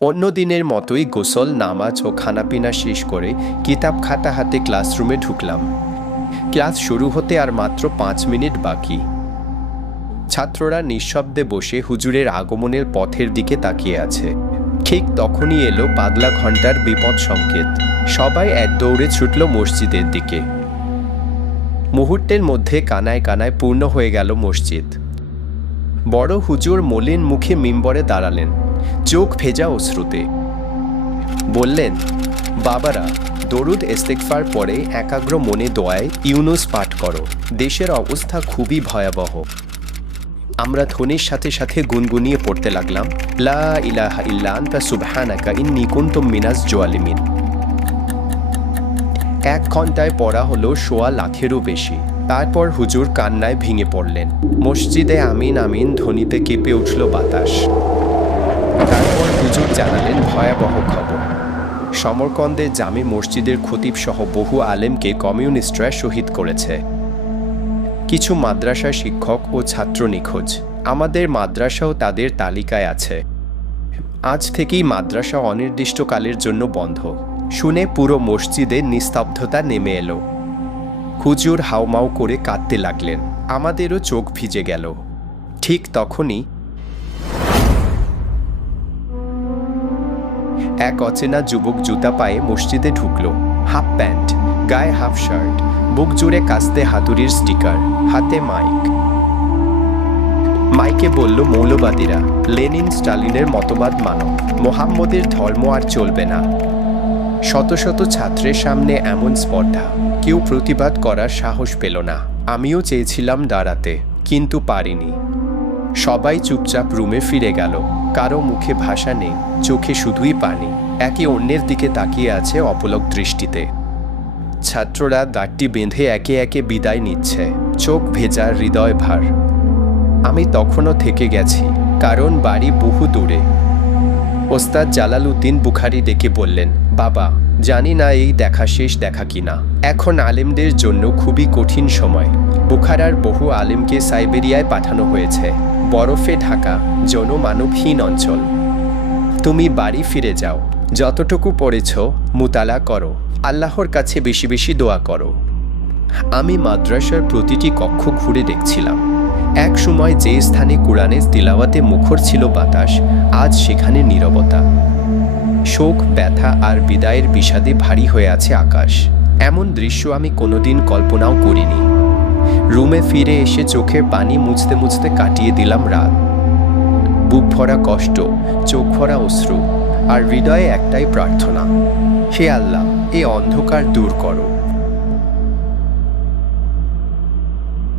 অন্য দিনের মতোই গোসল, নামাজ ও খানাপিনা শেষ করে কিতাব খাতা হাতে ক্লাসরুমে ঢুকলাম। ক্লাস শুরু হতে আর মাত্র 5 মিনিট বাকি। ছাত্ররা নিঃশব্দে বসে হুজুরের আগমনের পথের দিকে তাকিয়ে আছে। ঠিক তখনই এলো পাগলা ঘণ্টার বিপদ সংকেত। সবাই এক দৌড়ে ছুটল মসজিদের দিকে। মুহূর্তের মধ্যে কানায় কানায় পূর্ণ হয়ে গেল মসজিদ। বড় হুজুর মলিন মুখে মিম্বরে দাঁড়ালেন, চোখ ভেজা অশ্রুতে। বললেন, বাবারা, দরুদ ইস্তেগফার পরে একাগ্র মনে দোয়ায় ইউনুস পাঠ করো। দেশের অবস্থা খুবই ভয়াবহ। আমরা ধ্বনির সাথে সাথে গুনগুনিয়ে পড়তে লাগলাম, লা ইলাহা ইল্লা আনতা সুবহানাকা ইন্নী কুনতু মিনাজ জালিমিন। 1 ঘন্টায় পড়া হলো 1.25 লাখেরও বেশি। তারপর হুজুর কান্নায় ভেঙে পড়লেন। মসজিদে আমিন আমিন ধ্বনিতে কেঁপে উঠল বাতাস। তারপর হুজুর জানালেন ভয়াবহ খবর। সমরকন্দে জামে মসজিদের খতিব সহ বহু আলেমকে কমিউনিস্টরা শহীদ করেছে। কিছু মাদ্রাসা শিক্ষক ও ছাত্র নিখোঁজ। আমাদের মাদ্রাসাও তাদের তালিকায় আছে। আজ থেকেই মাদ্রাসা অনির্দিষ্টকালের জন্য বন্ধ। শুনে পুরো মসজিদে নিস্তব্ধতা নেমে এলো। হুজুর হাউমাউ করে কাঁদতে লাগলেন। আমাদেরও চোখ ভিজে গেল। ঠিক তখনই এক অচেনা যুবক জুতা পায়ে মসজিদে ঢুকল। হাফ প্যান্ট, গায়ে হাফ শার্ট, বুক জুড়ে কাস্তে হাতুড়ির স্টিকার, হাতে মাইক। মাইকে বলল, মৌলবাদীরা, লেনিন স্টালিনের মতবাদ মানো, মোহাম্মদের ধর্ম আর চলবে না। শত শত ছাত্রের সামনে এমন স্পর্ধা, কেউ প্রতিবাদ করার সাহস পেল না। আমিও চেয়েছিলাম দাঁড়াতে, কিন্তু পারিনি। সবাই চুপচাপ রুমে ফিরে গেল। কারো মুখে ভাষা নেই, চোখে শুধুই পানি। একে অন্যের দিকে তাকিয়ে আছে অপলক দৃষ্টিতে। ছাত্ররা দাঁড়টি বেঁধে একে একে বিদায় নিচ্ছে, চোখ ভেজা, হৃদয় ভার। আমি তখনও থেকে গেছি, কারণ বাড়ি বহু দূরে। ওস্তাদ জালালউদ্দিন বুখারী ডেকে বললেন, বাবা, জানি না এই দেখা শেষ দেখা কিনা। এখন আলেমদের জন্য খুবই কঠিন সময়। বুখারার বহু আলেমকে সাইবেরিয়ায় পাঠানো হয়েছে, বরফে ঢাকা, জনমানবহীন অঞ্চল। তুমি বাড়ি ফিরে যাও, যতটুকু পড়েছ মুতালা করো, আল্লাহর কাছে বেশি বেশি দোয়া করো। আমি মাদ্রাসার প্রতিটি কক্ষ ঘুরে দেখছিলাম। এক সময় যে স্থানে কুরআনের তিলাওয়াতে মুখর ছিল বাতাস, আজ সেখানে নীরবতা। শোক, ব্যথা আর বিদায়ের বিষাদে ভারী হয়ে আছে আকাশ। এমন দৃশ্য আমি কোনোদিন কল্পনাও করিনি। রুমে ফিরে এসে চোখের পানি মুছতে মুছতে কাটিয়ে দিলাম রাত। বুক ভরা কষ্ট, চোখ ভরা অশ্রু, আর হৃদয়ে একটাই প্রার্থনা, হে আল্লাহ, এ অন্ধকার দূর করো।